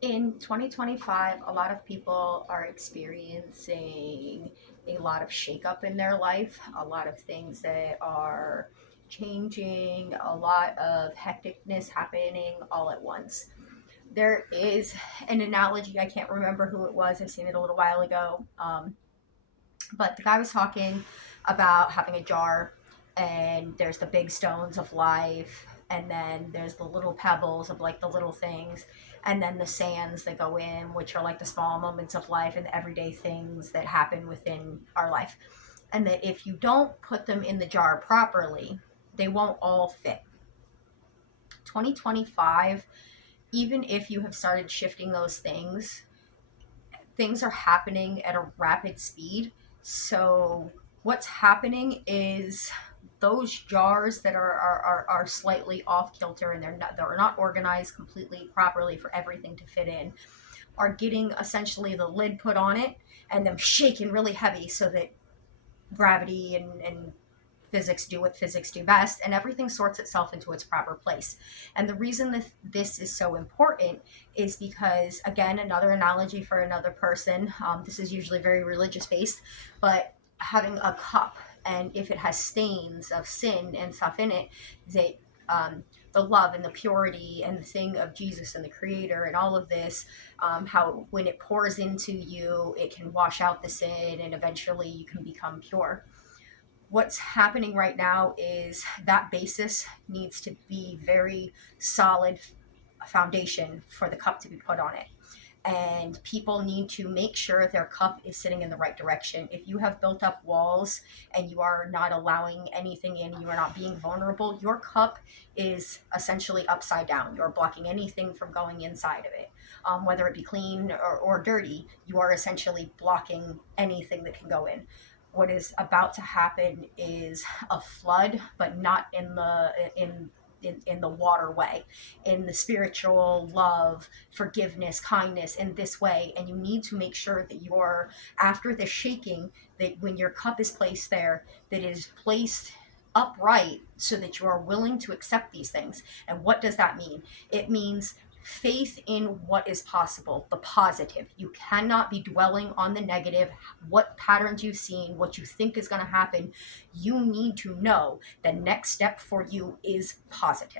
In 2025, a lot of people are experiencing a lot of shakeup in their life, a lot of things that are changing, a lot of hecticness happening all at once. There is an analogy, I can't remember who it was, I've seen it a little while ago, but the guy was talking about having a jar, and there's the big stones of life, and then there's the little pebbles of like the little things, and then the sands that go in, which are like the small moments of life and the everyday things that happen within our life. And that if you don't put them in the jar properly, they won't all fit. 2025, even if you have started shifting those things are happening at a rapid speed. So what's happening is those jars that are slightly off kilter, and they're not organized completely properly for everything to fit in, are getting essentially the lid put on it and them shaking really heavy so that gravity and physics do what physics do best, and everything sorts itself into its proper place. And the reason that this is so important is because, again, another analogy for another person, this is usually very religious based, but having a cup, and if it has stains of sin and stuff in it, that the love and the purity and the thing of Jesus and the Creator and all of this, how when it pours into you, it can wash out the sin and eventually you can become pure. What's happening right now is that basis needs to be very solid foundation for the cup to be put on it. And people need to make sure their cup is sitting in the right direction. If you have built up walls and you are not allowing anything in, you are not being vulnerable, your cup is essentially upside down. You're blocking anything from going inside of it. Whether it be clean or dirty, you are essentially blocking anything that can go in. What is about to happen is a flood, but not in the waterway, in the spiritual love, forgiveness, kindness, in this way. And you need to make sure that you're, after the shaking, that when your cup is placed there, that it is placed upright so that you are willing to accept these things. And what does that mean? It means faith in what is possible, the positive. You cannot be dwelling on the negative, what patterns you've seen, what you think is going to happen. You need to know the next step for you is positive.